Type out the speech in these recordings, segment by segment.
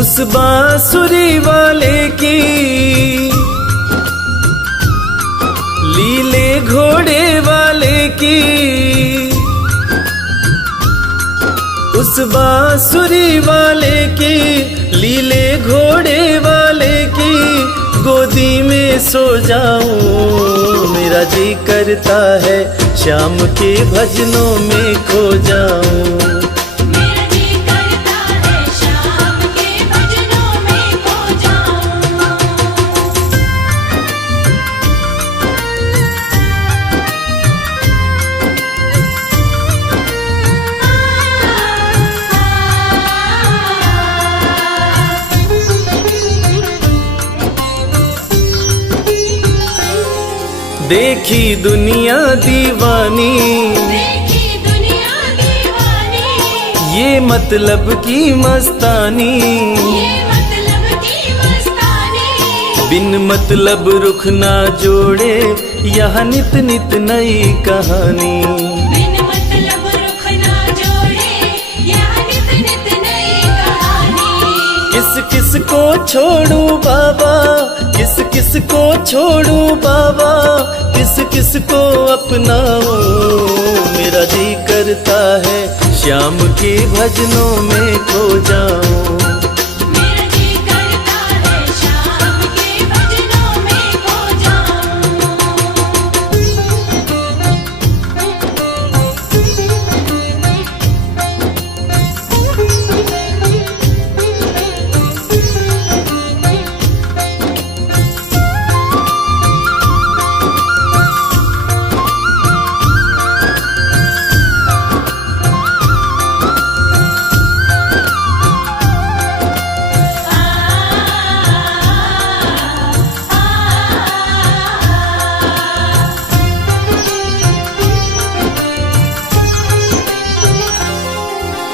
उस बांसुरी वाले की लीले घोड़े वाले की, उस बांसुरी वाले की लीले घोड़े वाले की गोदी में सो जाऊं। मेरा जी करता है शाम के भजनों में खो जाऊं। देखी दुनिया दीवानी, देखी दुनिया दीवानी, ये मतलब की मस्तानी, ये मतलब की मस्तानी। बिन मतलब रुख ना जोड़े यहाँ नित नित नई कहानी। बिन मतलब रुख ना जोड़े यहाँ नित नित नई कहानी। किस किस को छोड़ू बाबा, किस किस को छोड़ू बाबा, किस किस को अपनाऊं। मेरा जी करता है श्याम के भजनों में खो जाऊं। मेरा जी करता है शाम के भजनों में खो जाऊं।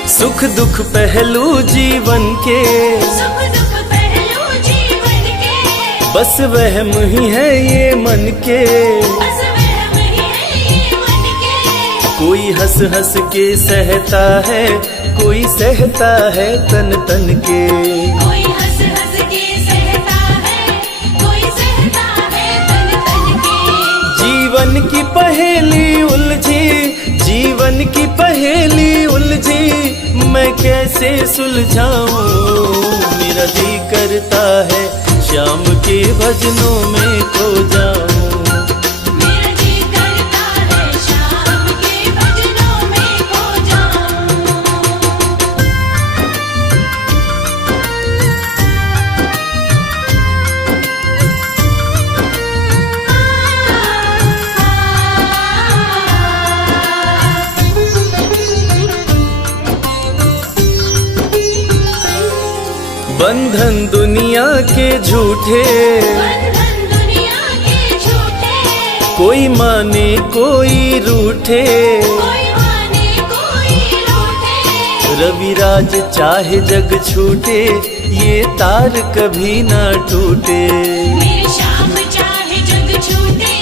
सुख दुख पहलू जीवन के, सुख दुख पहलू जीवन के, बस वहम ही है ये मन के। बस वहम ही है ये मन के। कोई हंस हंस के सहता है, कोई सहता है तन तन के। कोई हंस हंस के सहता है, कोई सहता है तन तन के। जीवन की पहेली उलझी, जीवन की पहेली उलझी, मैं कैसे सुलझाऊं। मेरा जी करता है श्याम के भजनों में खो जाऊं। मेरा जी करता है शाम के भजनों में खो जाऊं। बंधन दुनिया के झूठे, बंधन दुनिया के झूठे, कोई माने कोई रूठे। कोई माने कोई रूठे। रविराज चाहे जग छूटे, ये तार कभी ना टूटे। मेरी शाम चाहे जग छूटे,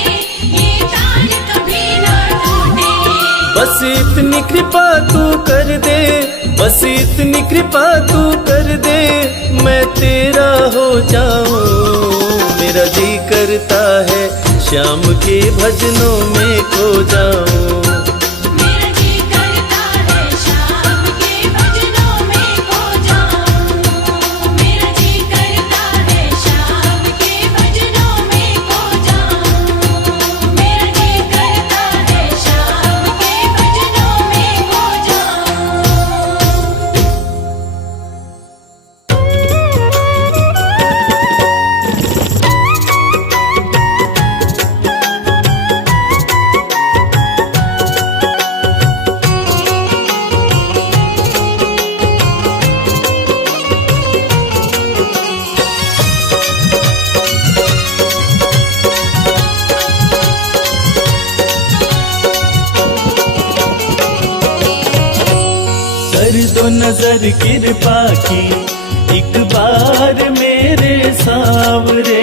ये तार कभी ना टूटे। बस इतनी कृपा तू कर दे, बस इतनी कृपा तू कर दे, मैं तेरा हो जाऊं। मेरा जी करता है श्याम के भजनों में खो जाऊं। मेरा जी करता है शाम के भजनों में खो जाऊं। मेरा जी करता है शाम के भजनों में खो जाऊं। मेरा जी करता है शाम के भजनों में खो जाऊं। कर दो नजर कृपा की एक बार मेरे सांवरे।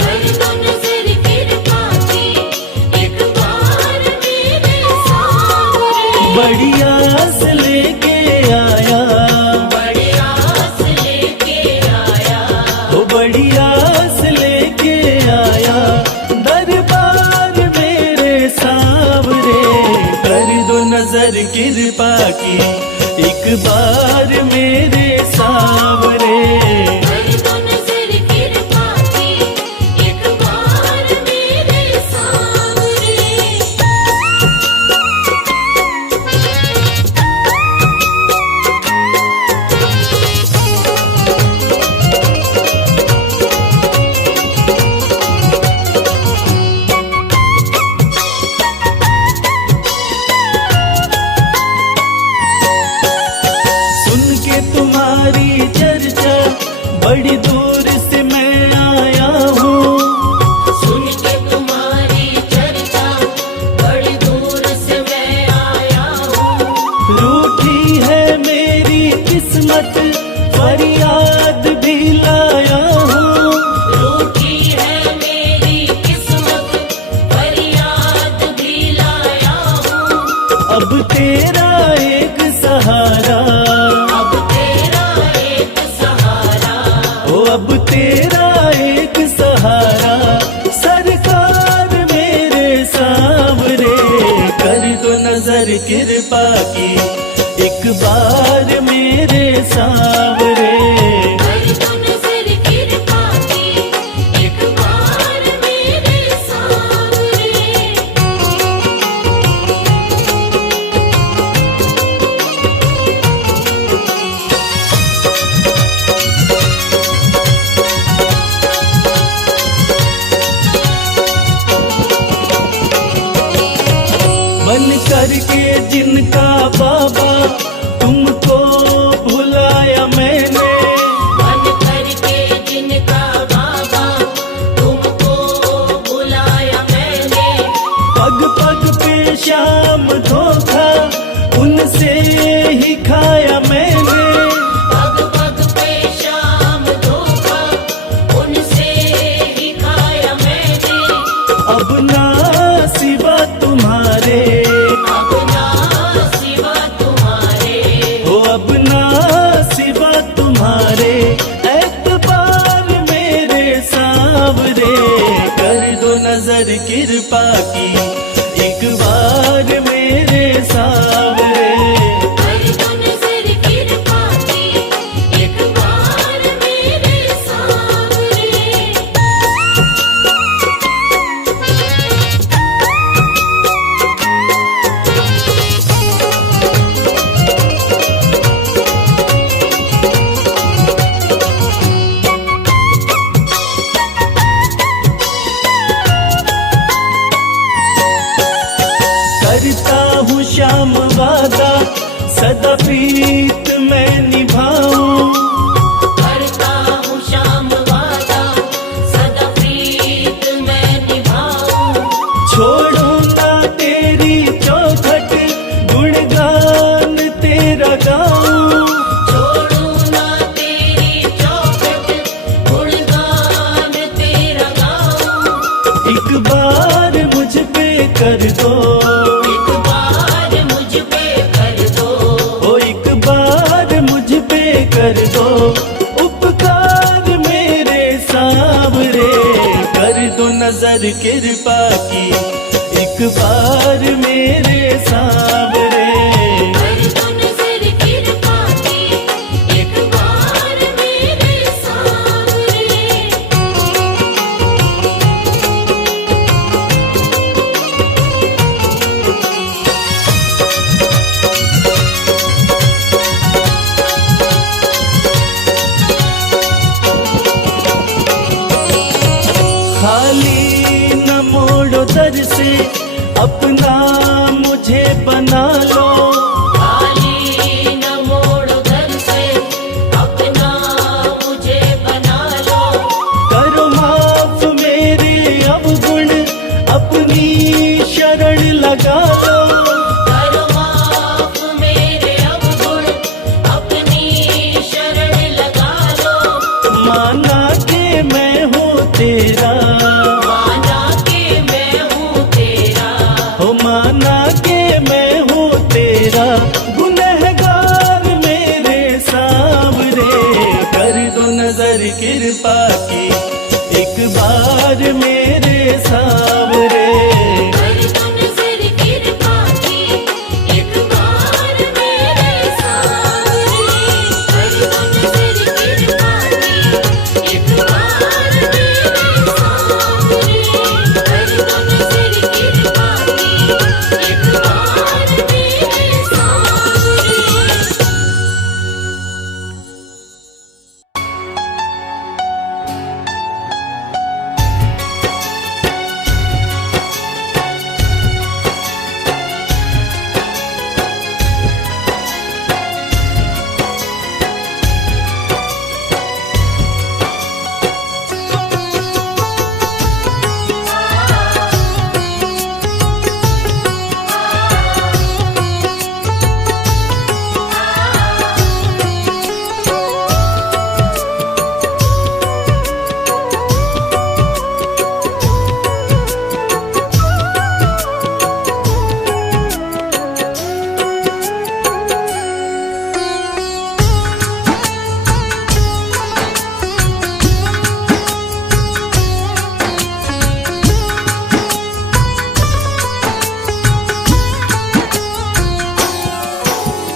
कर दो नजर कृपा की एक बार मेरे सांवरे। बड़ी आस लेके आया, बड़ी आस लेके नजर कृपा की, एक बार मेरे सावरे। कर दो नजर कृपा की, एक बार मेरे सावरे। सुन के तुम्हारी चर्चा बड़ी दूर से मैं आया हूँ। सुन के तुम्हारी चर्चा बड़ी दूर से मैं आया हूँ। रूठी है मेरी किस्मत, फरियाद भी लाया हूँ। रूठी है मेरी किस्मत, फरियाद भी लाया हूँ। अब तेरा एक सहारा, अब तेरा एक सहारा, ओ अब तेरा एक सहारा, सरकार मेरे सावरे। कर दो नजर कृपा की, एक बार मेरे सावरे। कर दो नजर कृपा की, एक बार मेरे सावरे। बन करके जिनका बाबा तुमको भुलाया मैंने। बन करके जिनका बाबा तुमको बुलाया मैंने। पग पग पे शाम धोखा उनसे ही खाया मैंने। पग पग पे शाम धोखा उनसे ही खाया मैंने। अब ना सिवा तुम्हारे, अपना सिवा तुम्हारे, हो अब ना सिवा तुम्हारे, एतबार मेरे सावरे। कर दो नजर कृपा की, एक बार मेरे सावरे। कर दो नजर कृपा की, एक बार मेरे सावरे। करता हूँ श्याम वादा, सदा प्रीत मैं निभाऊं। करता हूँ श्याम वादा, सदा प्रीत मैं निभाऊं। छोड़ूंगा तेरी चौखट, गुणगान तेरा गाऊं। छोड़ू ना तेरी चौखट, गुणगान तेरा गाऊं। एक बार मुझ पे कर दो, एक बार मुझ पे कर दो। ओ एक बार मुझ पे कर दो, उपकार मेरे सावरे। कर दो नजर कृपा की, एक बार मेरे सावरे। कर दो नजर कृपा की, एक बार मेरे सावरे। खाली न मोड़ो दर से, अपना मुझे बना लो। खाली न मोड़ो दर से, अपना मुझे बना लो। करो माफ मेरे अवगुण, अपनी शरण लगा लो। करो माफ मेरे अवगुण, अपनी शरण लगा लो। माना के मैं हूँ तेरा, माना के मैं हूँ तेरा। हो माना के मैं हूँ तेरा, गुनहगार मेरे सावरे। कर दो नजर कृपा की, एक बार मेरे सावरे। कर दो नजर कृपा की, एक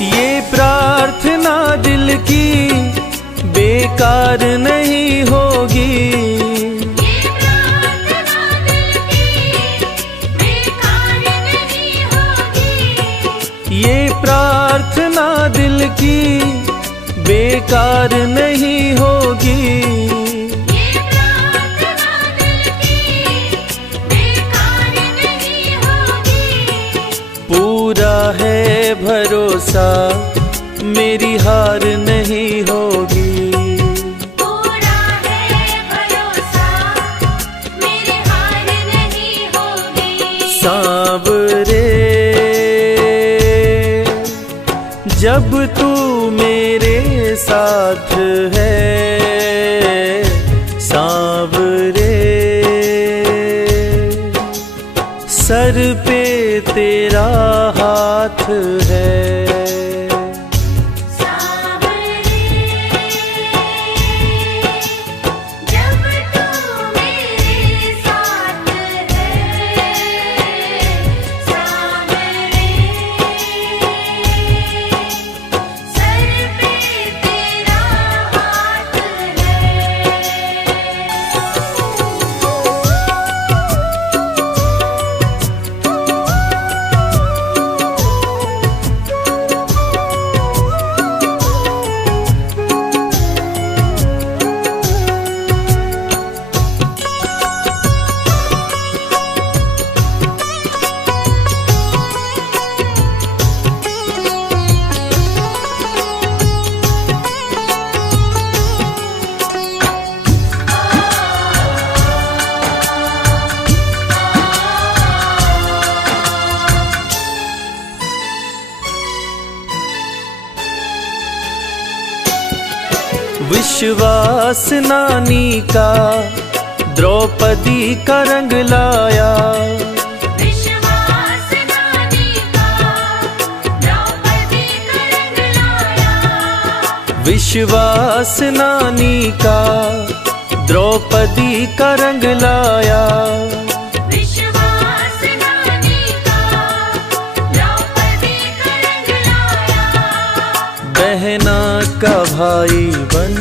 ये प्रार्थना दिल की बेकार नहीं होगी, ये प्रार्थना दिल की बेकार नहीं होगी, ये प्रार्थना दिल की बेकार नहीं होगी। ये प्रार्थना दिल की बेकार नहीं होगी। पूरा है भरोसा मेरी हार नहीं होगी, पूरा है भरोसा मेरी हार नहीं होगी। सांवरे जब तू मेरे साथ है, सांवरे सर पे तेरा हाथ है। सांवरे जब तू मेरे साथ है, सांवरे सर पे तेरा हाथ है। विश्वास नानी का द्रौपदी का रंग लाया, विश्वास नानी का द्रौपदी का रंग लाया, विश्वास नानी का द्रौपदी का रंग लाया। विश्वास नानी का द्रौपदी का रंग लाया। बहना का भाई बन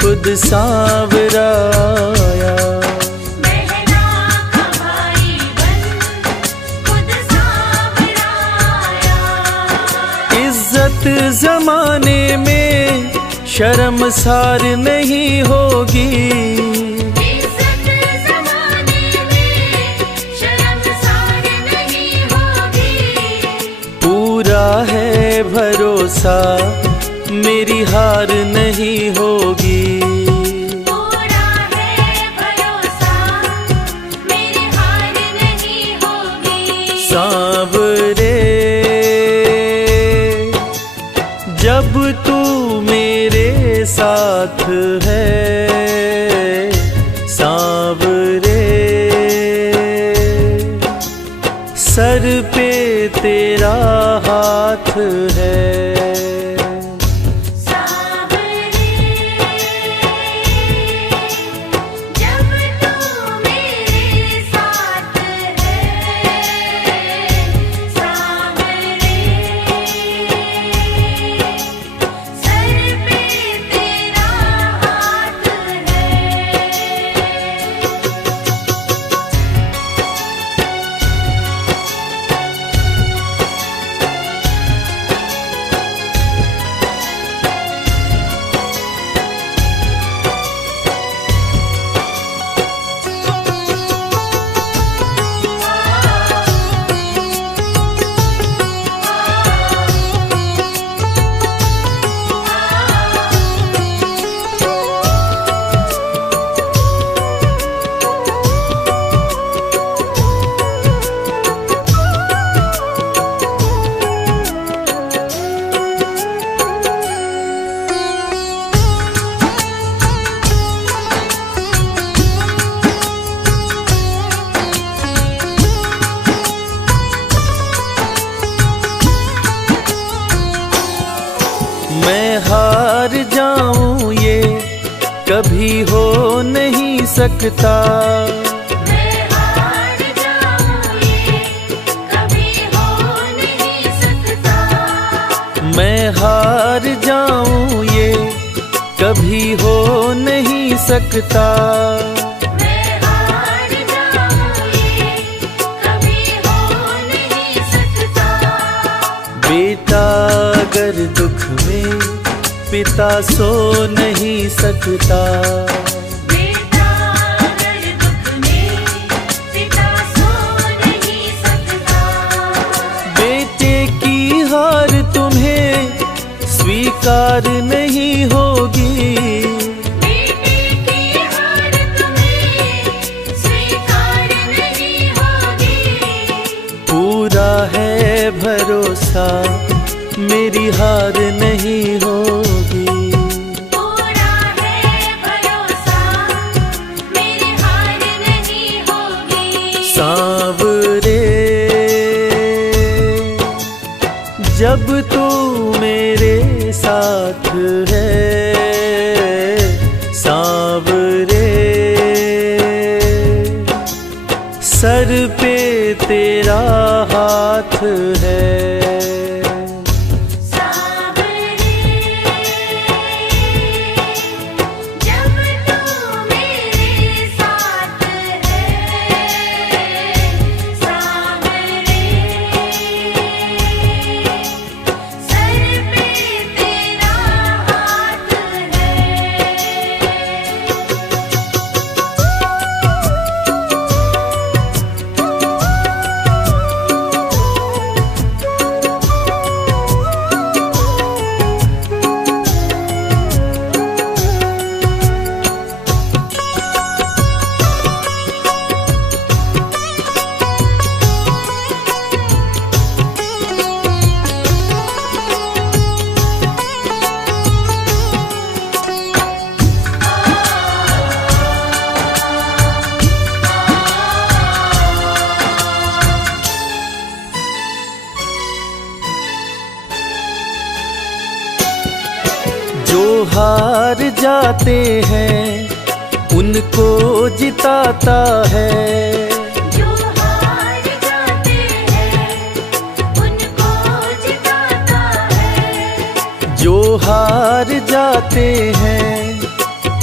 खुद सांवरा आया, बहना का भाई बन खुद सांवरा आया। इज्जत जमाने में शर्मसार नहीं होगी, इज्जत ज़माने में शर्मसार नहीं होगी। पूरा है भरोसा मेरी हार नहीं होगी। पूरा है भरोसा मेरी हार नहीं होगी। सांवरे जब तू मेरे साथ है, सांवरे सर पे तेरा हाथ है। सांवरे जब तू मेरे साथ है, सांवरे सर पे तेरा हाथ है। मैं हार जाऊं ये कभी हो नहीं सकता, मैं हार जाऊं ये कभी हो नहीं सकता। मैं हार जाऊं ये कभी हो नहीं सकता। मैं हार जाऊं ये कभी हो नहीं सकता। बेटा अगर दुख में पिता सो नहीं सकता। बेटा अगर दुख में पिता सो नहीं सकता। बेटे की हार तुम्हें स्वीकार नहीं होगी। बेटे की हार तुम्हें स्वीकार नहीं होगी। पूरा है भरोसा मेरी हार नहीं होगी। पूरा है भरोसा मेरी हार नहीं होगी। सांवरे जब तू मेरे साथ है, सांवरे सर पे तेरा हाथ है। सांवरे जब तू मेरे साथ है। सांवरे सर पे तेरा हाथ है। जो हार जाते हैं उनको जिताता है। जो हार जाते हैं उनको जिताता है। जो हार जाते हैं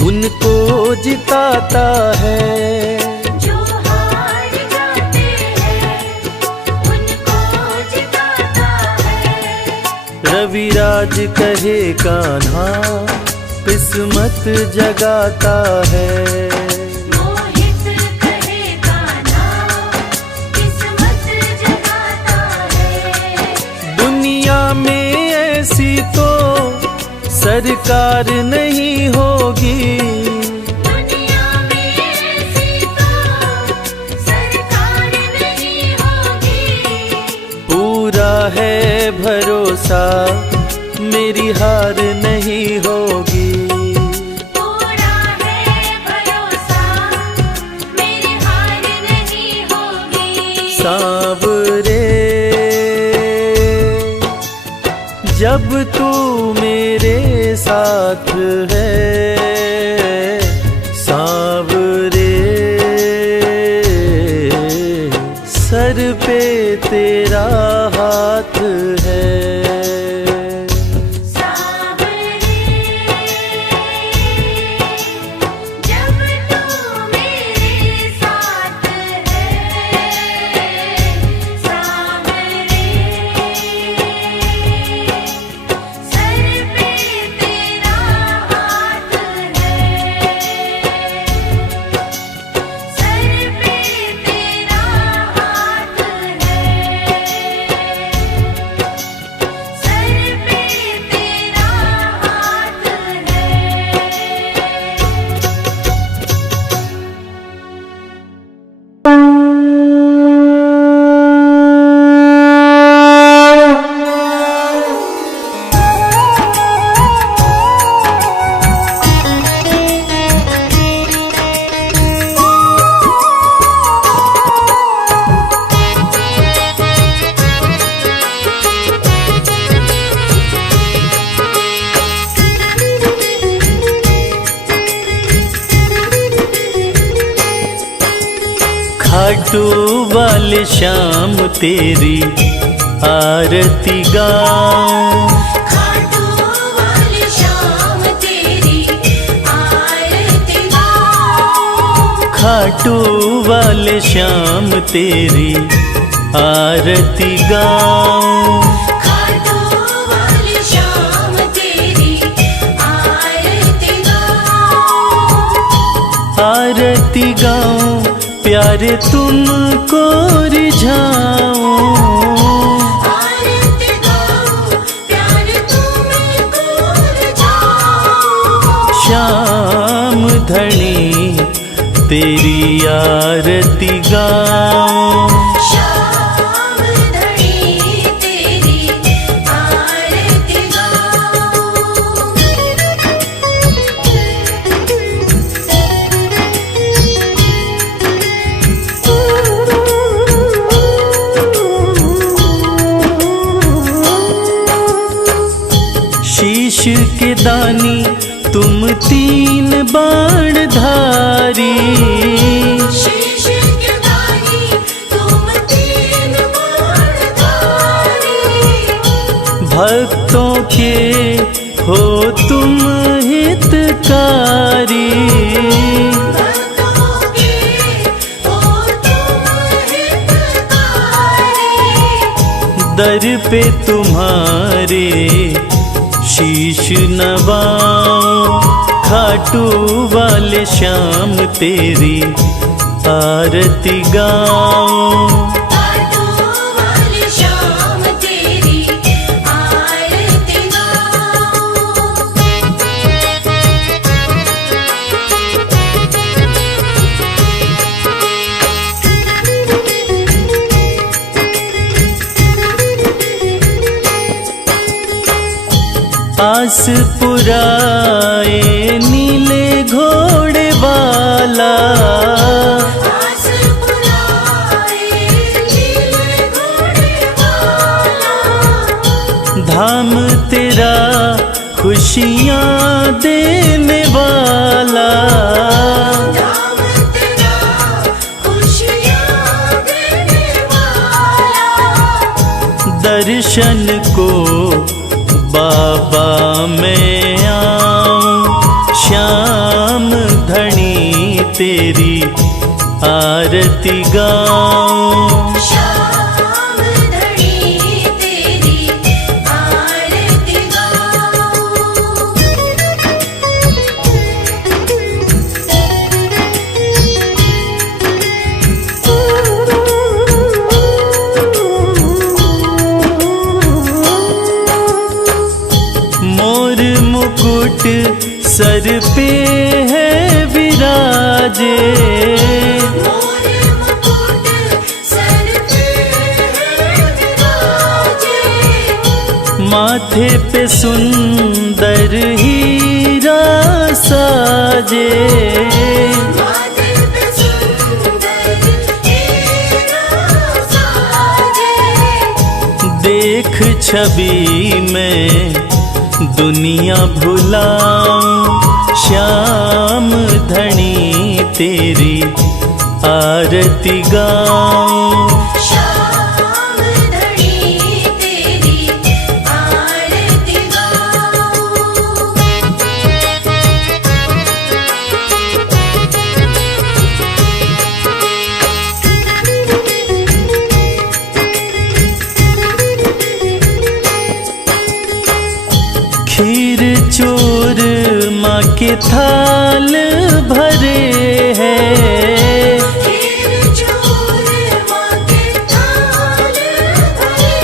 उनको जिताता है। जो हार जाते हैं उनको जिताता है। रविराज कहे कान्हा किस्मत जगाता है। मोहित कहे गाना किस्मत जगाता है। दुनिया में ऐसी तो सरकार नहीं होगी। दुनिया में ऐसी तो सरकार नहीं होगी। पूरा है भरोसा मेरी हार नहीं होगी। पूरा है भरोसा मेरी हार नहीं होगी। सांवरे जब तू मेरे साथ है, सांवरे सर पे तेरा हाथ है। सांवरे जब तू मेरे साथ है। सांवरे सर पे तेरा हाथ है। सर पे तेरा हाथ है। सर पे तेरा हाथ खाटू वाले श्याम तेरी आरती गाऊं, वाले श्याम तेरी आरती गाऊं। खाटू वाले श्याम तेरी आरती गाऊं। आरती गाऊं प्यारे तुमको रिझाऊं। आरती गाऊं प्यारे तुमको रिझाऊं। श्याम धनी तेरी आरती गाऊं। श्याम धनी तेरी आरती गाऊं। शीश के दानी तुम तीन बाण धारी। शीश के दानी तुम तीन बाणधारी। भक्तों के हो तुम हितकारी। भक्तों के हो तुम हितकारी। दर पे तुम्हारे शीश नवाऊं। खाटू वाले श्याम तेरी आरती गाऊं। खाटू वाले श्याम तेरी आरती गाऊं। आस पुराए नीले घोड़े वाला। आस पुराए नीले घोड़े वाला। धाम तेरा खुशियाँ देने वाला। धाम तेरा खुशियाँ देने वाला। दर्शन को बाबा मैं आऊं। श्याम धनी तेरी आरती गाऊं। श्याम धनी तेरी आरती गाऊं। मोर मुकुट सर पे है विराजे। मोर मुकुट सर पे है विराजे। माथे पे सुंदर हीरा साजे। माथे पे सुंदर हीरा साजे। देख छवि में दुनिया भुलाऊं। श्याम धनी तेरी आरती गाऊं। श्याम धनी तेरी आरती गाऊं। खीर चोर माँ के थाल भरे हैं। खीर चोर माँ के थाल भरे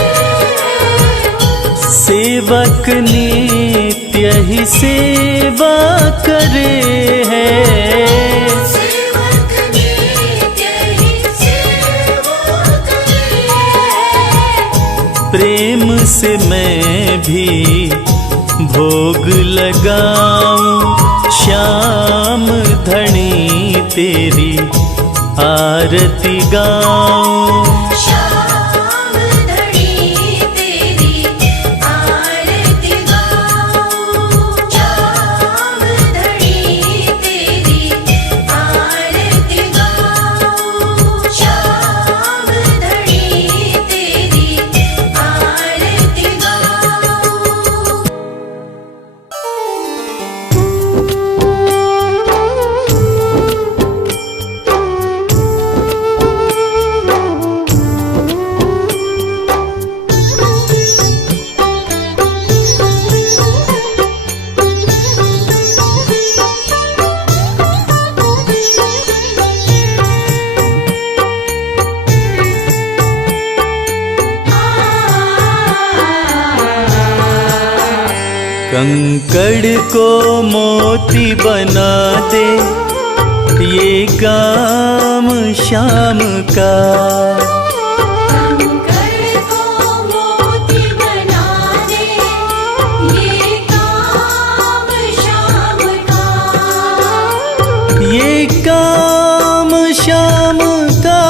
हैं। सेवक नित्य ही सेवा करे हैं। सेवक नित्य ही सेवा करे हैं। प्रेम से मैं भी भोग लगाऊं। श्याम धनी तेरी आरती गाऊं। श्याम धनी तेरी आरती गाऊं। श्याम धनी तेरी आरती गाऊं। श्याम धनी तेरी आरती गाऊं। कंकड़ को मोती बना दे ये काम शाम का। कंकड़ को मोती बना दे ये काम शाम का। ये काम शाम का,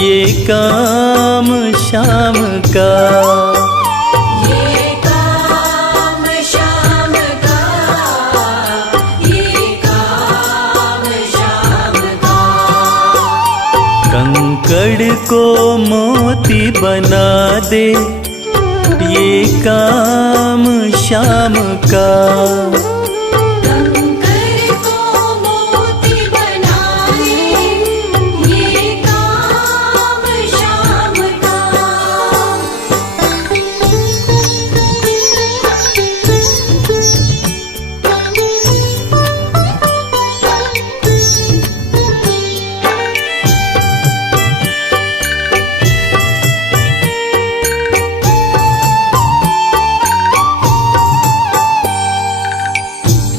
ये काम शाम का। ये काम शाम का, ये काम शाम का। कंकड़ को मोती बना दे ये काम शाम का। कंकड़ को मोती बना दे ये काम शाम का।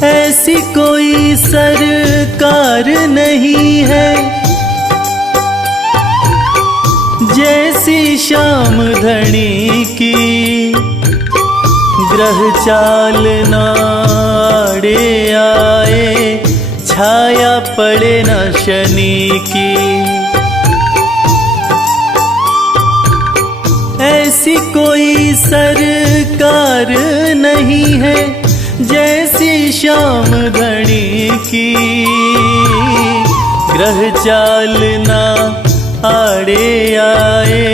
ऐसी कोई सरकार नहीं है जैसी श्याम धनी की। ग्रह चाल नाड़े आए छाया पड़े न शनि की। ऐसी कोई सरकार नहीं है जैसी श्याम धनी की। ग्रह चाल ना आड़े आए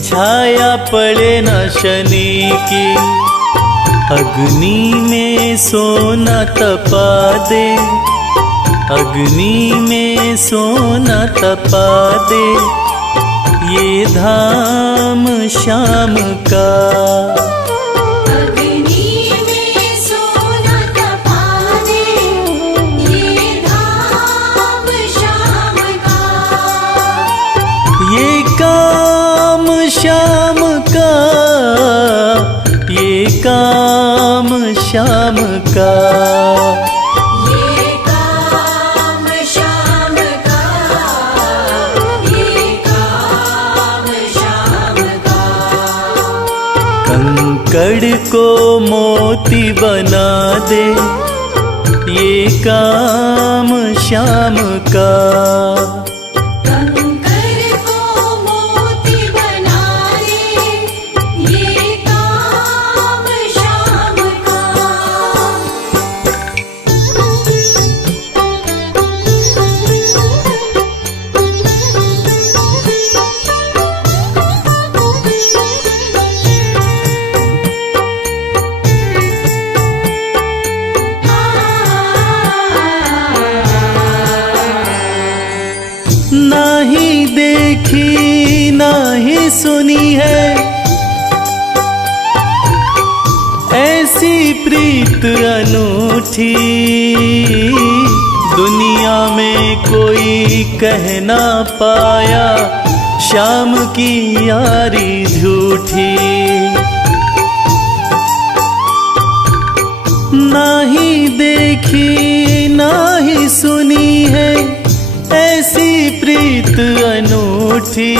छाया पड़े न शनि की। अग्नि में सोना तपा दे, अग्नि में सोना तपा दे ये धाम शाम का। अग्नि में सोना तपा दे ये धाम शाम का। ये काम शाम का, ये काम शाम का। ये काम शाम का, ये काम शाम का। कंकड़ को मोती बना दे ये काम शाम का। कंकड़ को मोती बना दे ये काम शाम का। नाही देखी नाही सुनी है ऐसी प्रीत अनूठी। दुनिया में कोई कह ना पाया शाम की यारी झूठी। नाही देखी नाही सुनी है ऐसी प्रीत अनूठी।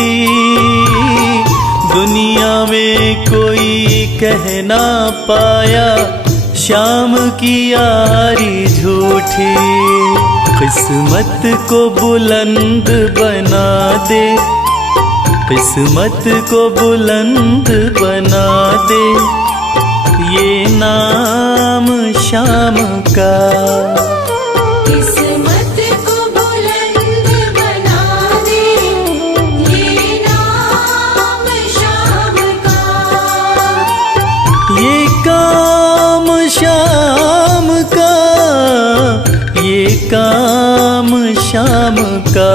दुनिया में कोई कह ना पाया शाम की यारी झूठी। किस्मत को बुलंद बना दे, किस्मत को बुलंद बना दे ये नाम शाम का। किस्मत को बुलंद बना दे ये नाम शाम का। ये काम शाम का, ये काम शाम का।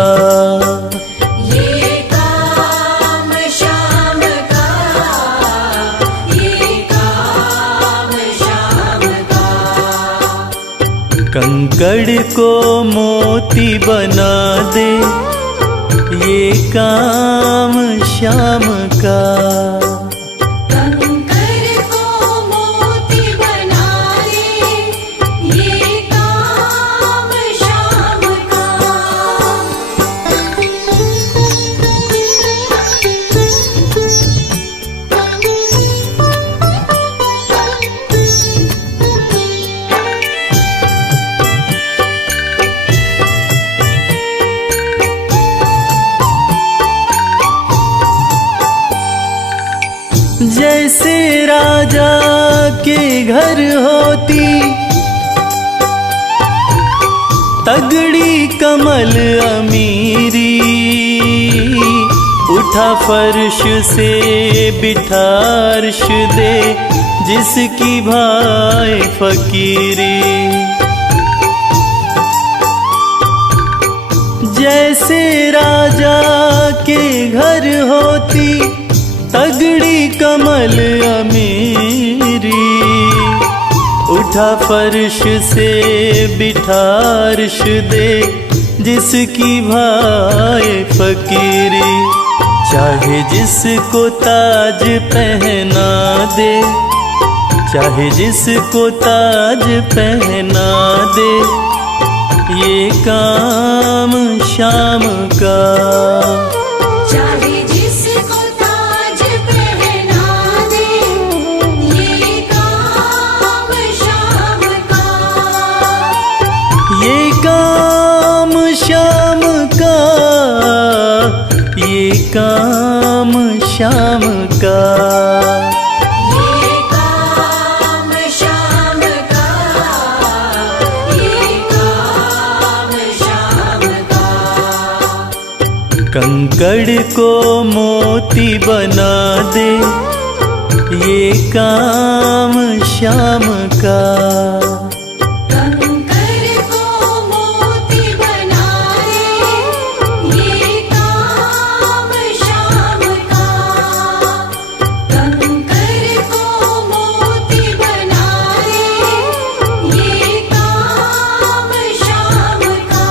ये काम शाम का, ये काम शाम का। कंकड़ को मोती बना दे ये काम शाम का। कंकड़ को मोती जैसे राजा के घर होती तगड़ी कमल अमीरी, उठा फर्श से बिठा अर्श दे जिसकी भाई फकीरी। जैसे राजा के घर होती तगड़ी कमल अमीरी, उठा फर्श से बिठा अर्श दे जिसकी भाई फकीरी। चाहे जिसको ताज पहना दे, चाहे जिसको ताज पहना दे, ये काम शाम का। चाहे जिसको ताज पहना दे, ये काम शाम का। ये काम शाम का, ये काम शाम का। ये काम शाम का, ये काम शाम का। कंकड़ को मोती बना दे, ये काम शाम का। कंकर को मोती बनाए, ये काम शाम का। कंकर को मोती बनाए, ये काम शाम का।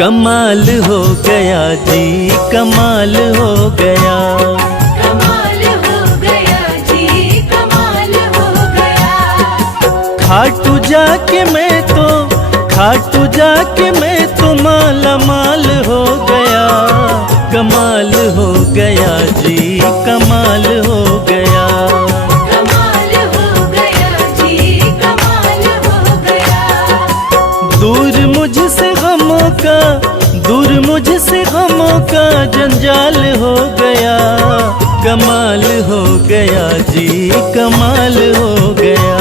कमाल हो गया जी, कमाल हो गया। कमाल हो गया जी, कमाल हो गया। खाटू जाके मैं तो, खाटू जाके मैं तो माला माल हो गया। कमाल हो गया जी, कमाल हो गया। कमाल हो गया जी, कमाल हो गया। दूर मुझसे गमों का, दूर मुझसे गमों का जंजाल हो गया। कमाल हो गया जी, कमाल हो गया।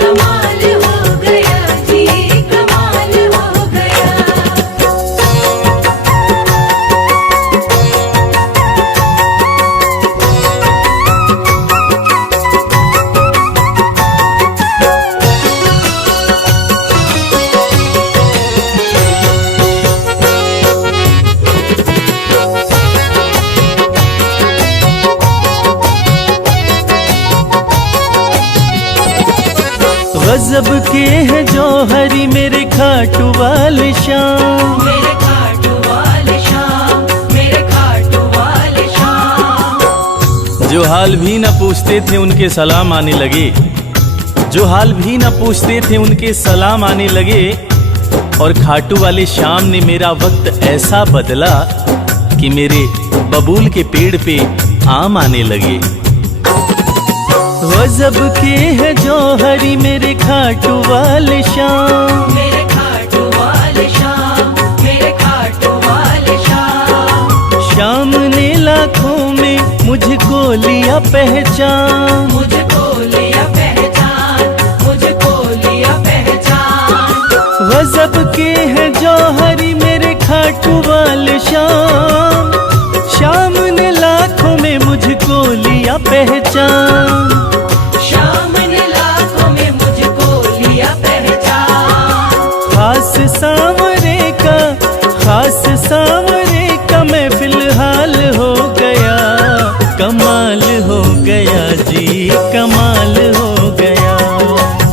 कमाल हो गया जी, कमाल हो गया। गजब के हैं जौहरी मेरे खाटू वाले शाम। मेरे खाटू वाले शाम, मेरे खाटू वाले शाम। जो हाल भी न पूछते थे उनके सलाम आने लगे, जो हाल भी न पूछते थे उनके सलाम आने लगे। और खाटू वाले शाम ने मेरा वक्त ऐसा बदला कि मेरे बबूल के पेड़ पे आम आने लगे। गजब के हैं जौहरी मेरे खाटू वाले शाम। मेरे खाटू वाले शाम, मेरे खाटू वाले शाम। शाम ने लाखों में मुझको लिया पहचान, मुझको लिया पहचान, मुझको लिया पहचान। गजब के हैं जौहरी मेरे खाटू वाले शाम। शाम ने लाखों में मुझको लिया पहचान। शाम ने लाखों में मुझको लिया पहचान। खास सांवरे का, खास सांवरे का मैं फिलहाल हो गया। कमाल हो गया जी, कमाल हो गया।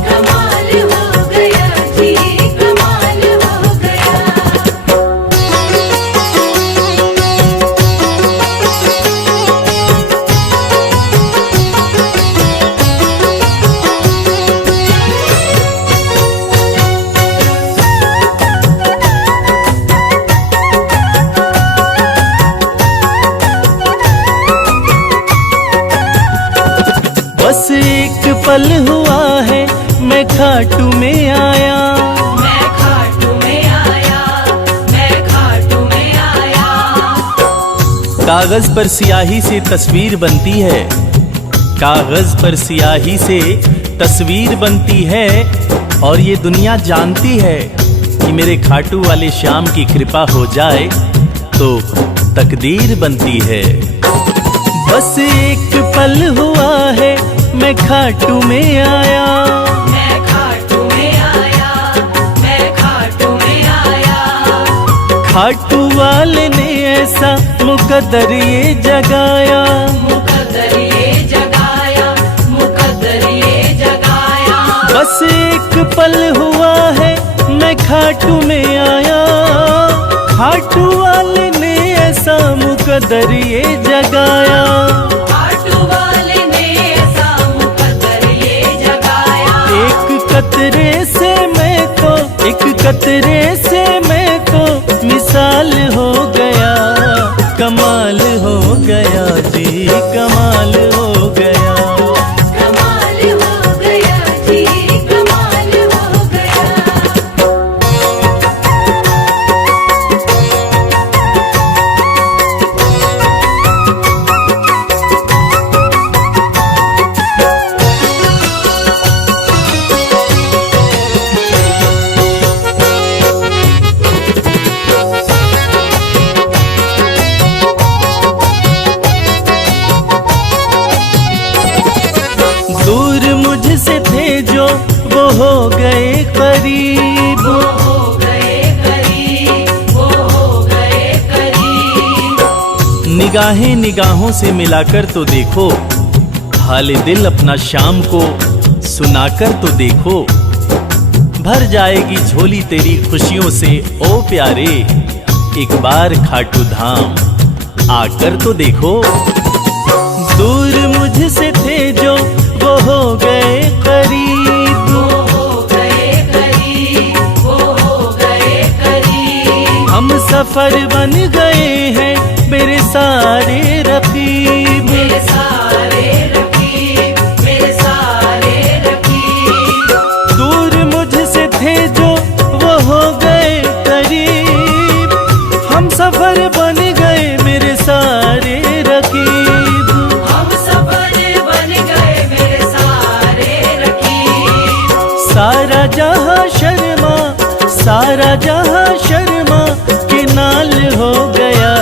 कमाल हो गया जी, कमाल हो गया। खाटू में आया, मैं खाटू में आया, मैं खाटू में आया। कागज पर स्याही से तस्वीर बनती है, कागज पर स्याही से तस्वीर बनती है, और ये दुनिया जानती है कि मेरे खाटू वाले श्याम की कृपा हो जाए तो तकदीर बनती है। बस एक पल हुआ है मैं खाटू में आया, मैं खाटू में आया, मैं खाटू में आया। खाटू वाले ने ऐसा मुकद्दर ये जगाया, मुकद्दर ये जगाया, मुकद्दर ये जगाया। बस एक पल हुआ है मैं खाटू में आया, खाटू वाले ने ऐसा मुकद्दर ये जगाया। खाटू वाले ने ऐसा मुकद्दर ये जगाया। एक कतरे से मैं तो, एक कतरे से मैं तो मिसाल हो गया, कमाल हो गया जी, कमाल हो गया। कमाल हो गया जी, कमाल हो गया। दूर मुझसे थे जो वो हो गए करीब, वो हो गए करीब, वो हो गए करीब। निगाहें निगाहों से मिलाकर तो देखो, हाल दिल अपना शाम को सुनाकर तो देखो। भर जाएगी झोली तेरी खुशियों से ओ प्यारे, एक बार खाटू धाम आकर तो देखो। दूर मुझसे थे जो वो हो गए करीब, वो हो गए करीब, वो हो गए करीब। हम सफर बन गए हैं मेरे सारे रकीब, मेरे सारे रकीब, मेरे सारे रकीब। दूर मुझसे थे जो वो हो गए करीब, हम सफर बन गए मेरे सारे रकीब। हम सफर बन गए मेरे सारे रकीब। सारा जहां शर्मा, सारा जहां शर्मा के नाल हो गया,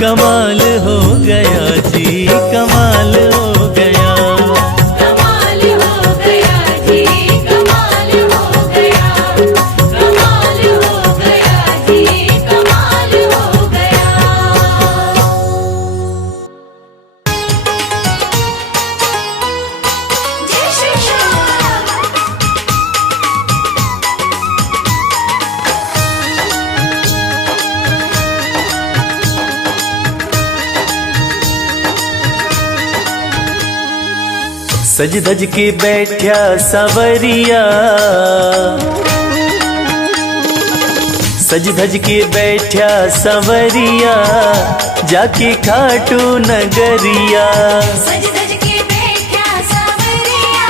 कमाल हो गया जी, कमाल हो गया। कमाल हो गया जी, कमाल हो गया। कमाल हो गया जी, कमाल हो गया। जय श्री श्याम। सज धज के बैठा सवरिया, सज धज के बैठा सवरिया, जाके खाटू नगरिया, सज धज के बैठा सावरिया,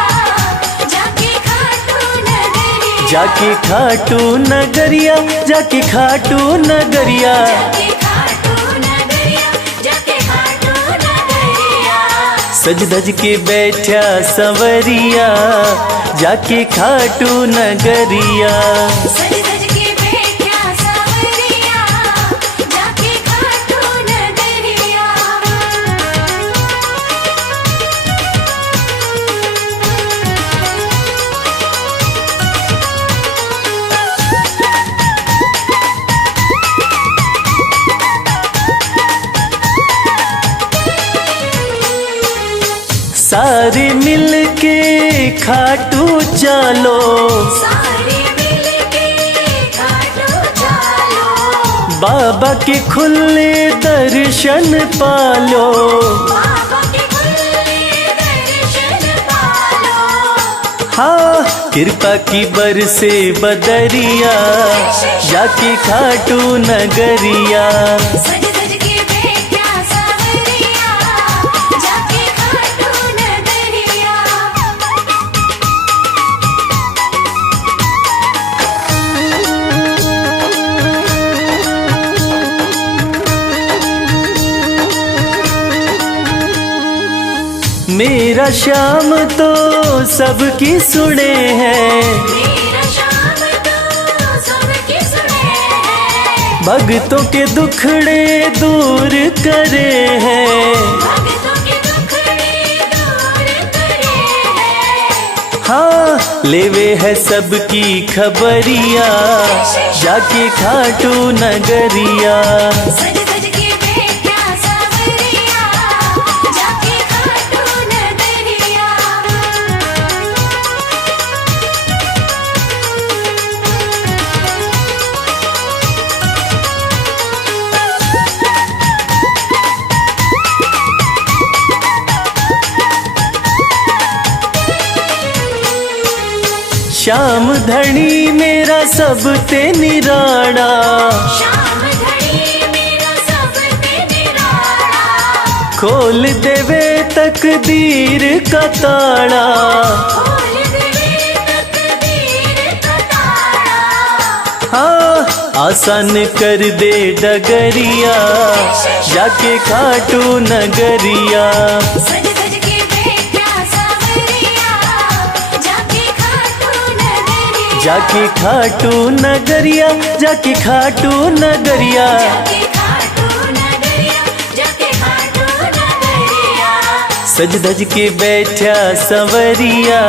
जाके खाटू नगरिया। जाके खाटू नगरिया, जाके खाटू नगरिया। जाके खाटू नगरिया, जाके खाटू नगरिया। सज धज के बैठा सवरिया, जाके खाटू नगरिया। सज धज के बैठा सावरिया, जाके खाटू नगरिया। सारे मिल के खाटू चलो, सारे मिलके खाटू चलो। बाबा के खुले दर्शन पालो। बाबा के खुले दर्शन पालो। हाँ, कृपा की बरसे बदरिया, जाके खाटू नगरिया। सज धज के बैठा सावरिया, जाके खाटू नगरिया। मेरा श्याम तो सबकी सुने हैं, मेरा श्याम तो सबकी सुने हैं। भक्तों के दुखड़े दूर करे हैं। भक्तों के दुखड़े दूर करे हैं। हाँ लेवे है सबकी खबरिया, जाके खाटू नगरिया। सज धज के बैठा सावरिया, जाके खाटू नगरिया। श्याम धनी मेरा सब ते निराड़ा, श्याम धनी मेरा सब ते निराला। खोल देवे तकदीर का ताड़ा। खोल देवे तकदीर का ताला। हाँ आसान कर दे डगरिया, जाके खाटू नगरिया। सज धज के बैठा सावरिया, जाके खाटू नगरिया। जाके खाटू नगरिया, जाके खाटू नगरिया। जाके खाटू नगरिया, जाके खाटू नगरिया। सज धज के बैठा सवरिया,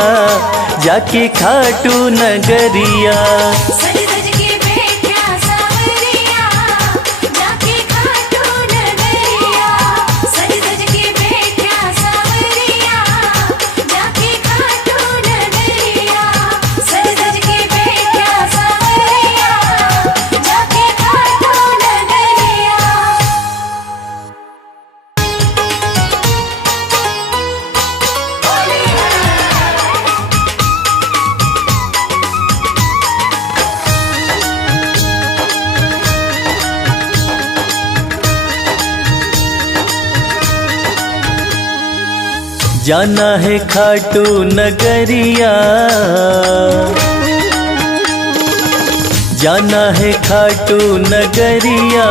जाके खाटू नगरिया। सज धज के बैठा सावरिया, जाके खाटू नगरिया। सज धज के बैठा सावरिया, जाके खाटू नगरिया। सज धज के बैठा सावरिया, जाके खाटू नगरिया। जाना है खाटू नगरिया, जाना है खाटू नगरिया।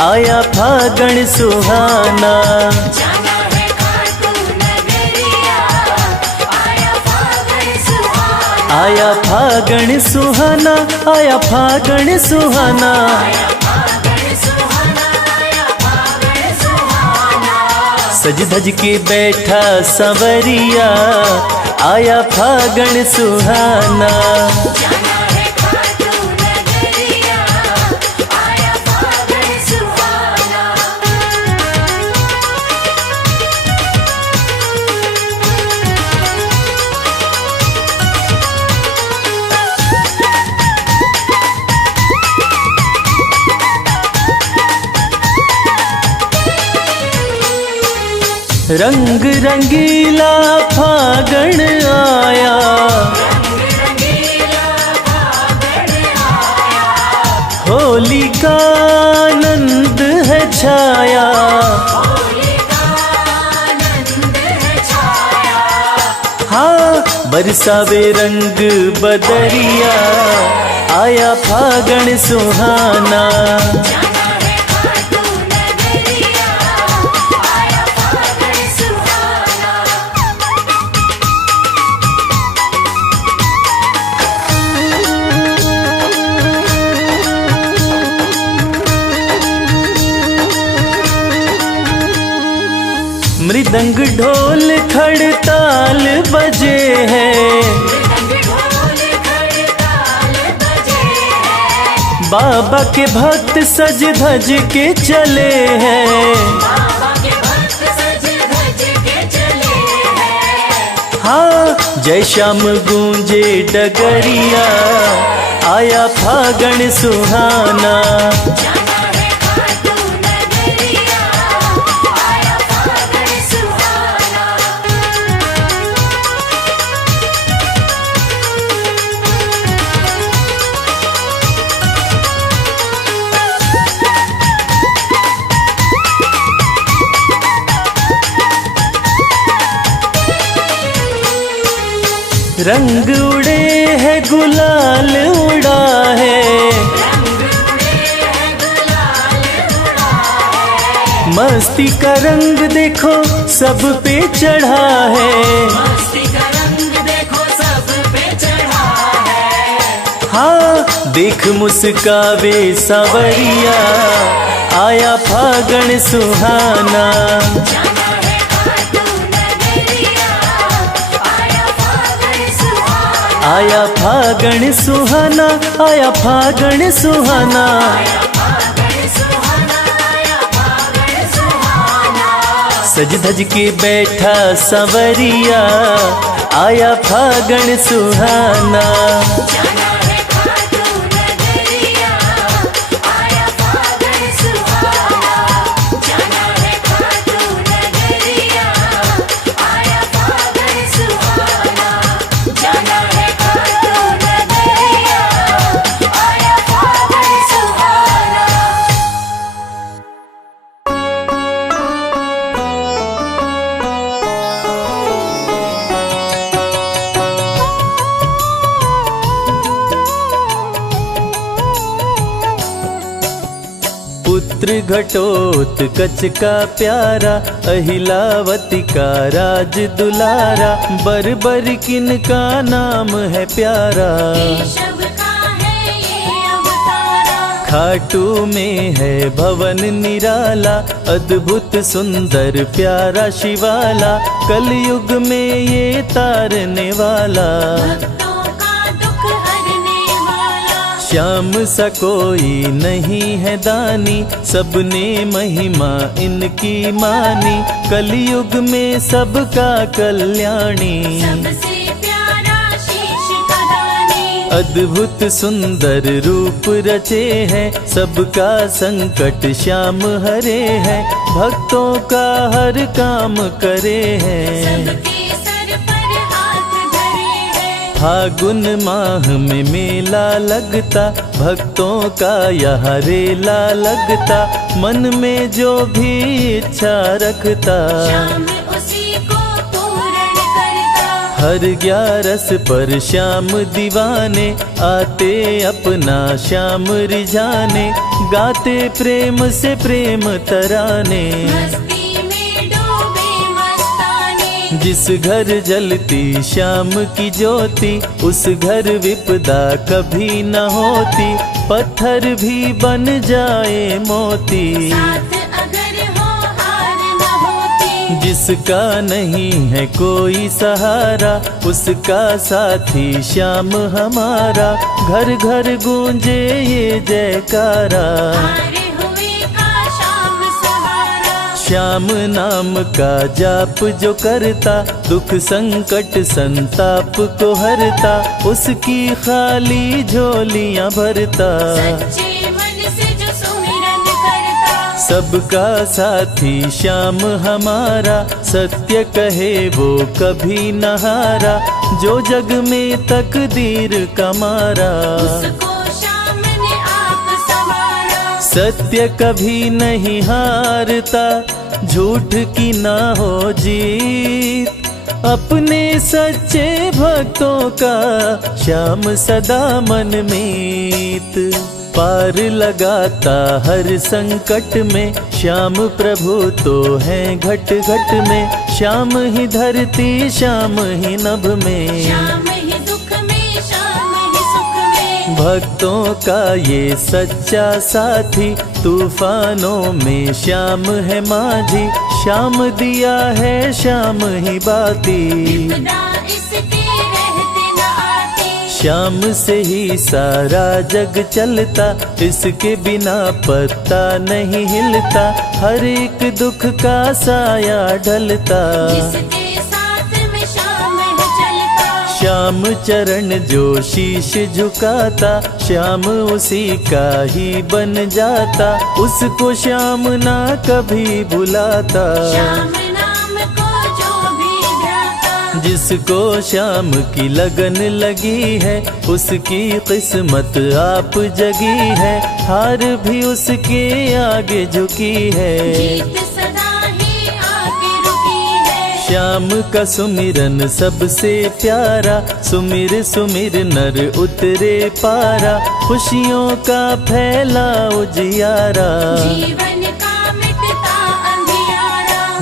आया फागण सुहाना, जाना है खाटू नगरिया, आया फागण सुहाना। आया फागण सुहाना, आया फागण सुहाना। आया फागण सुहाना, आया फागण सुहाना। सज धज के बैठा सवरिया, आया फागण सुहाना। जाना है खाटू नगरिया, आया फागण सुहाना। रंग रंगीला फागण आया, रंगीला फागण आया। होली का आनंद है छाया। होली का आनंद है छाया। हाँ बरसावे रंग बदरिया, आया फागण सुहाना। जाना है खाटू नगरिया, आया फागण सुहाना। मृदंग ढोल खड़ताल बजे हैं, मृदंग ढोल खड़ताल बजे हैं। बाबा के भक्त सज धज के चले हैं। बाबा के भक्त सज धज के चले हैं। हाँ जय श्याम गूंजे डगरिया, आया फागण सुहाना। जाना है खाटू नगरिया, आया फागण सुहाना। रंग उड़े है गुलाल उड़ा है, मस्ती का रंग देखो सब पे चढ़ा है, मस्ती का रंग देखो सब पे चढ़ा है। हाँ देख मुस्कावे सावरिया, आया फागण सुहाना। जाना है खाटू नगरिया, आया फागण सुहाना। आया फागण सुहाना, आया फागण सुहाना। आया फागण सुहाना, आया फागण सुहाना। सज धज के बैठा संवरिया, आया फागण सुहाना। जाना है खाटू नगरिया, आया फागण सुहाना। जाना है खाटू नगरिया, आया फागण सुहाना। जाना है खाटू नगरिया, आया फागण सुहाना। पुत्र घटोत्कच का प्यारा, अहिलावती का राज दुलारा। बर किन का नाम है प्यारा, केशव का है ये अवतारा। खाटू में है भवन निराला, अद्भुत सुंदर प्यारा शिवाला। कलयुग में ये तारने वाला, भक्तों का दुख हरने वाला। श्याम सा कोई नहीं है दानी, सबने महिमा इनकी मानी। कलयुग में सबका कल्याणी, सबसे प्यारा शीश का दानी। अद्भुत सुंदर रूप रचे हैं, सबका संकट श्याम हरे हैं। भक्तों का हर काम करे हैं, सबके सर पर हाथ धरे हैं। फागुन माह में मेला लगता, भक्तों का यहाँ रेला लगता। मन में जो भी इच्छा रखता, श्याम उसी को पूर्ण करता। हर 11 पर श्याम दीवाने, आते अपना श्याम रिझाने। गाते प्रेम से प्रेम तराने, मस्ती में डूबे मस्ताने। जिस घर जलती श्याम की ज्योति, उस घर विपदा कभी न होती। पत्थर भी बन जाए मोती, साथ अगर हो हार न होती। जिसका नहीं है कोई सहारा, उसका साथी श्याम हमारा। घर घर गूंजे ये जयकारा, हारे हुए का श्याम सहारा। श्याम नाम का जाप जो करता, दुख संकट संताप को हरता। उसकी खाली झोलियां भरता, सच्चे मन से जो सुमिरन करता। सबका साथी श्याम हमारा। सत्य कहे वो कभी न हारा, जो जग में तकदीर का मारा। उसको श्याम ने आप संवारा। सत्य कभी नहीं हारता, झूठ की ना हो जीत। अपने सच्चे भक्तों का श्याम सदा मन मीत। पार लगाता हर संकट में, श्याम प्रभु तो हैं घट घट में। श्याम ही धरती श्याम ही नभ में, श्याम ही दुख में श्याम ही सुख में। भक्तों का ये सच्चा साथी। तूफानों में श्याम है माझी, श्याम दिया है श्याम ही बाती। विपदा इसके रहते न आती। श्याम से ही सारा जग चलता, इसके बिना पत्ता नहीं हिलता। हर एक दुख का साया ढलता, जिसके साथ में श्याम है चलता। श्याम चरण जो शीश झुकाता, श्याम उसी का ही बन जाता। उसको श्याम ना कभी बुलाता, श्याम नाम को जो भी ध्याता। जिसको श्याम की लगन लगी है, उसकी किस्मत आप जगी है। हार भी उसके आगे झुकी है, जीत सदा ही आगे रुकी है। श्याम का सुमिरन सबसे प्यारा। सुमिर सुमिर नर उतरे पारा, खुशियों का फैला उजियारा। जीवन का मिटता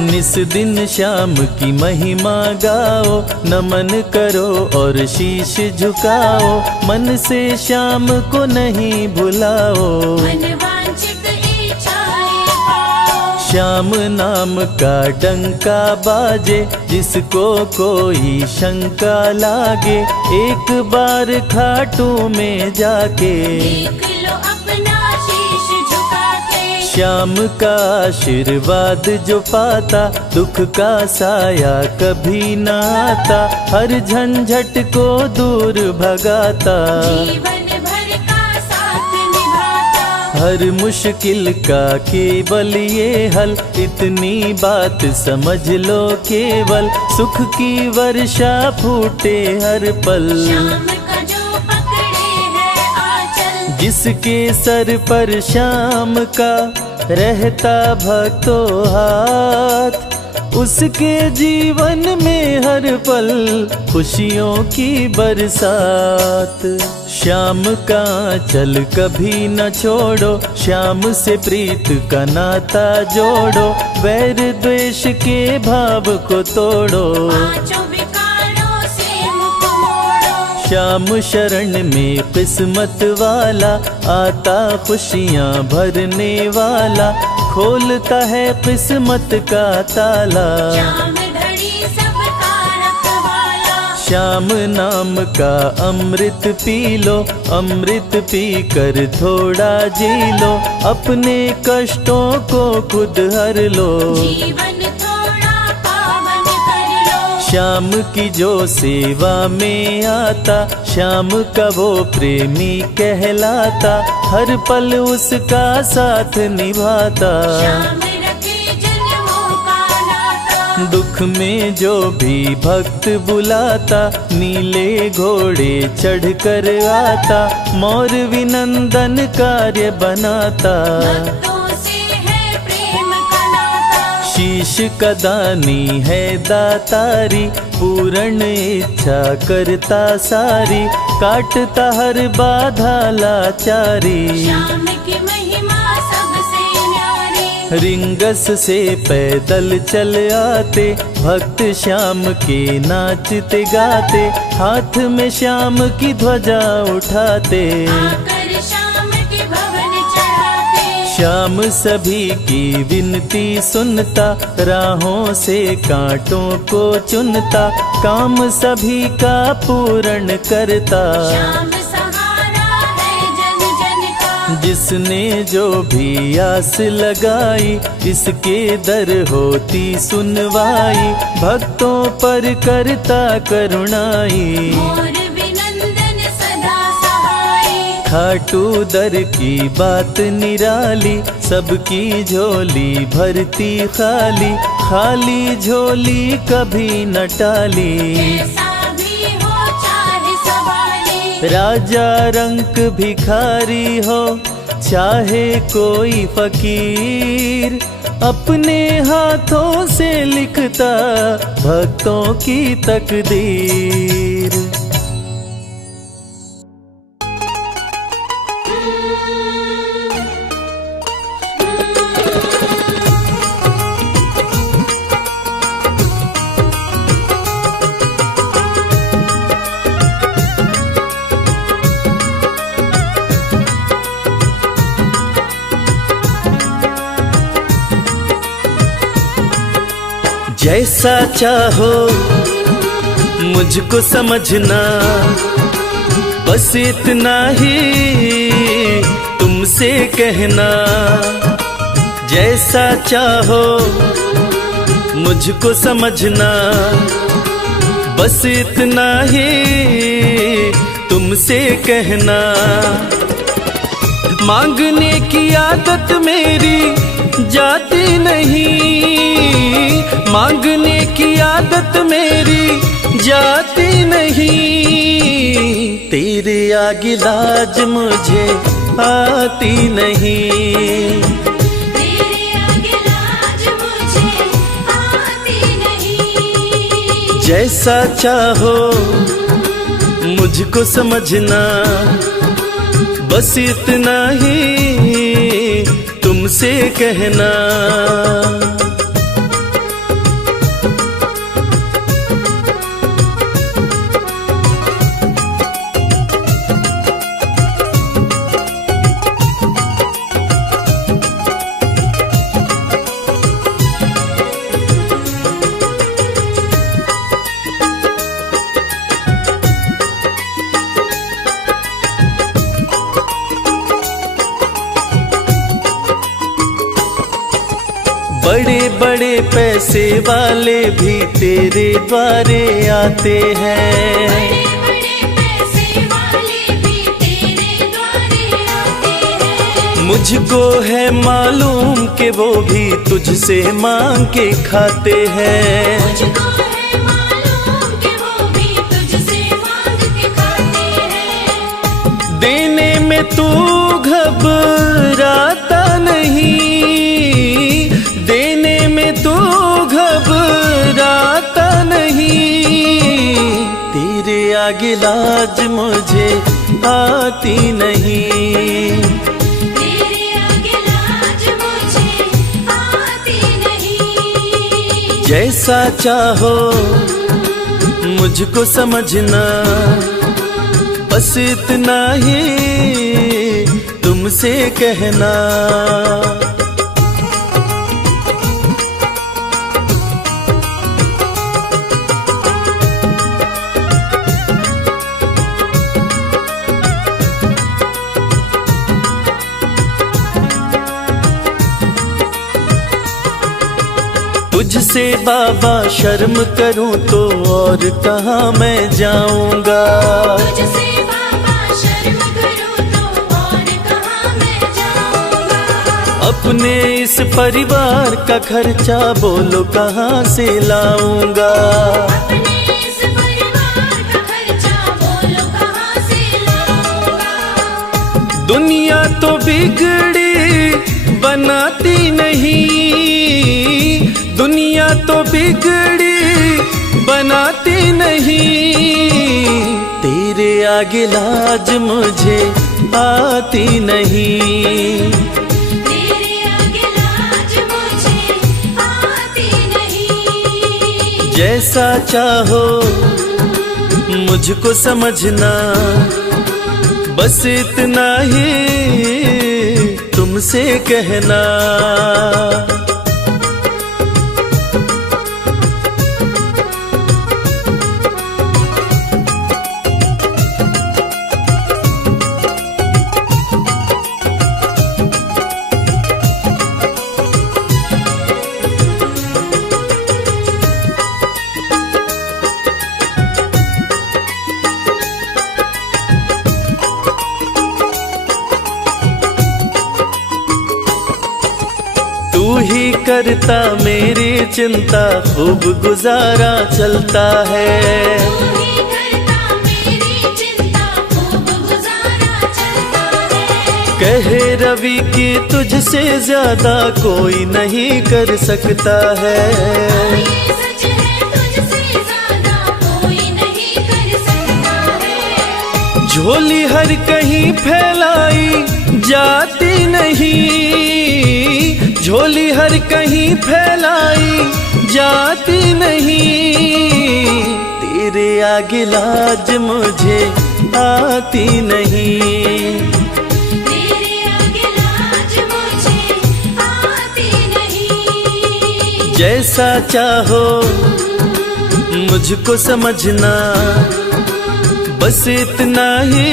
निस दिन श्याम की महिमा गाओ, नमन करो और शीश झुकाओ, मन से श्याम को नहीं भुलाओ। मनवांछित इच्छाएं पाओ। श्याम नाम का डंका बाजे, जिसको कोई शंका लागे, एक बार खाटू में जाके देख लो अपना शीश झुका के। श्याम का आशीर्वाद जो पाता, दुख का साया कभी न आता, हर झंझट को दूर भगाता, जीवन भर का साथ निभाता। हर मुश्किल का केवल ये हल, इतनी बात समझ लो केवल, सुख की वर्षा फूटे हर पल। श्याम का जो पकड़े है आंचल, जिसके सर पर श्याम का रहता भक्तों हाथ, उसके जीवन में हर पल खुशियों की बरसात। श्याम का आंचल कभी न छोड़ो, श्याम से प्रीत का नाता जोड़ो, वैर द्वेष के भाव को तोड़ो, पांचों विकारों से मुख मोड़ो। श्याम शरण में किस्मत वाला, आता खुशियाँ भरने वाला, खोलता है किस्मत का ताला। श्याम धड़ी सबका रखवाला। श्याम नाम का अमृत पी लो, अमृत पी कर थोड़ा जी लो, अपने कष्टों को खुद हर लो, जीवन थोड़ा पावन कर लो। श्याम की जो सेवा में आता, श्याम का वो प्रेमी कहलाता, हर पल उसका साथ निभाता। श्याम रखे जन्मों का नाता। दुख में जो भी भक्त बुलाता, नीले घोड़े चढ़ कर आता, मोर विनंदन कार्य बनाता, भक्तों से है प्रेम का नाता। शीश का दानी है दातारी, पूर्ण इच्छा करता सारी, काटता हर बाधा लाचारी। श्याम की महिमा सबसे न्यारी। रिंगस से पैदल चल आते, भक्त श्याम के नाचते गाते, हाथ में श्याम की ध्वजा उठाते, आकर श्याम के भवन चढ़ाते। श्याम सभी की विनती सुनता, राहों से कांटों को चुनता, काम सभी का पूर्ण करता। श्याम सहारा है जन जन का। जिसने जो भी आस लगाई, इसके दर होती सुनवाई, भक्तों पर करता करुणाई, मोर विनंदन सदा सहाय। खाटू दर की बात निराली, सबकी झोली भरती खाली, खाली झोली कभी न टाली। कैसा भी हो चाहे सवारी। राजा रंक भिखारी हो, चाहे कोई फकीर, अपने हाथों से लिखता भक्तों की तकदीर। जैसा चाहो मुझको समझना, बस इतना ही तुमसे कहना। जैसा चाहो मुझको समझना, बस इतना ही तुमसे कहना। मांगने की आदत मेरी जाती नहीं, मांगने की आदत मेरी जाती नहीं, तेरे आगे लाज मुझे आती नहीं। तेरे आगे लाज मुझे आती नहीं। जैसा चाहो मुझको समझना, बस इतना ही तुमसे कहना। बड़े बड़े पैसे वाले भी तेरे द्वारे आते हैं। बड़े बड़े पैसे वाले भी तेरे द्वारे आते हैं। मुझको है मालूम कि वो भी तुझसे मांग के खाते हैं। मुझको है मालूम कि वो भी तुझसे मांग के खाते हैं। देने में तू घबराता नहीं, देने में तू घबराता नहीं। तेरे आगे लाज मुझे आती नहीं। तेरे आगे लाज मुझे आती नहीं। जैसा चाहो मुझको समझना, बस इतना ही तुमसे कहना। तुझसे बाबा शर्म करूं तो और कहाँ मैं जाऊंगा। तुझसे बाबा शर्म करूं तो और कहाँ मैं जाऊंगा। अपने इस परिवार का खर्चा बोलो कहाँ से लाऊंगा। अपने इस परिवार का खर्चा बोलो कहाँ से लाऊंगा। दुनिया तो बिगड़ी बनाती नहीं, दुनिया तो बिगड़ी बनाती नहीं। तेरे आगे लाज मुझे आती नहीं। तेरे आगे लाज मुझे आती नहीं। जैसा चाहो मुझको समझना, बस इतना ही तुमसे कहना। तू ही करता मेरी चिंता, खूब गुजारा चलता है। तू ही करता मेरी चिंता, खूब गुजारा चलता है। कहे रवि कि तुझसे ज्यादा कोई नहीं कर सकता है। ये सच है, तुझसे ज्यादा कोई नहीं कर सकता है। झोली हर कहीं फैलाई जाती नहीं, झोली हर कहीं फैलाई जाती नहीं। तेरे आगे लाज मुझे आती नहीं। तेरे आगे लाज मुझे आती नहीं। जैसा चाहो मुझको समझना, बस इतना ही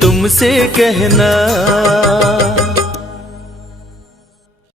तुमसे कहना।